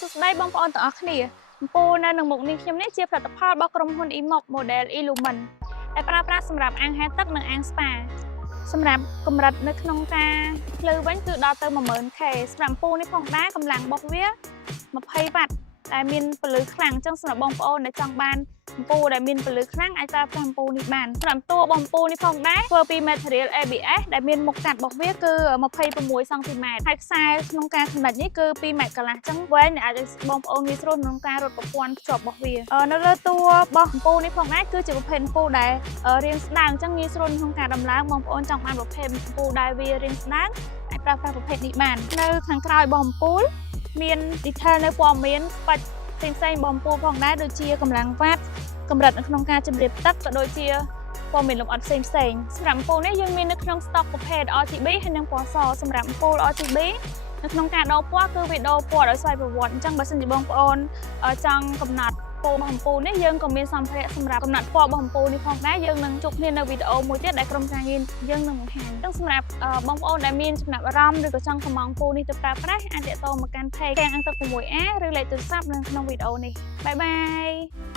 សួស្តីបងប្អូនទាំងអស់គ្នាកំពូលនៅនឹងមុខនេះខ្ញុំនេះជាផលិតផលរបស់ក្រុមហ៊ុន Imox Model Illumin ដែលប្រើប្រាស់សម្រាប់អាងហែលទឹកនិងអាងស្ប៉ាសម្រាប់កម្រិតនៅក្នុងការភ្លឺវិញគឺដល់ទៅ 10000K សម្រាប់កំពូលនេះផងដែរកម្លាំងរបស់វា20 វ៉ាត់ដែលមានពន្លឺខ្លាំងអញ្ចឹងសម្រាប់បងប្អូនដែលចង់បានកំពូលដែលមានពន្លឺខ្លាំងអាចប្រើប្រាស់កំពូលនេះបានសម្រាប់តួបងកំពូលនេះផងដែរធ្វើពី material ABS ដែលមានមុខកាត់របស់វាគឺ26 សង់ទីម៉ែត្រហើយខ្សែក្នុងការចំណិចនេះគឺ2ម៉ែត្រកន្លះអញ្ចឹងវែងអាចឲ្យបងប្អូនងាយស្រួលក្នុងការរត់ប្រព័ន្ធភ្ជាប់របស់វានៅលើតួរបស់កំពូលនេះផងដែរគឺជាប្រភេទកំពូលដែលរាងស្ដើងអញ្ចឹងងាយស្រួលក្នុងការដំឡើងបងប្អូនចង់បានប្រភេទកំពូលដែលវារាងស្ដើងអាចប្រើប្រាស់ប្រភេទនេះបាននៅខាងក្រោយរបស់កំពូលមាន detail នៅព័ត៌មានស្បាច់ផ្សេងៗបងប្អូនផងដែរដូចជាកម្លាំងវ៉ាត់កម្រិតនៅក្នុងការជម្រាបទឹកក៏ដូចជាព័ត៌មានលម្អិតផ្សេងៗសម្រាប់អំពូលនេះយើងមាននៅក្នុង stock ប្រភេទ RGB ហើយនិងពណ៌សសម្រាប់អំពូល RGB នៅក្នុងការដូរពណ៌គឺវាដូរពណ៌ដោយស្វ័យប្រវត្តិអញ្ចឹងបើសិនជាបងប្អូនចង់កំណត់ពណ៌របស់អំពូលនេះយើងក៏មានសម្ភារៈសម្រាប់កំណត់ពណ៌របស់អំពូលនេះផងដែរយើងនឹងជួបគ្នានៅវីដេអូមួយទៀតដែលក្រុមការងារយើងនឹងបង្ហាញអញ្ចឹងសម្រាប់បងប្អូនដែលមានចំណាប់អារម្មណ៍ឬក៏ចង់កម្មអំពូលនេះទៅប្រើប្រាស់អាចទាក់ទងមកកាន់ page ទាំងអង្គទឹក 6A ឬលេខទូរស័ព្ទនៅក្នុងវីដេអូនេះបាយបាយ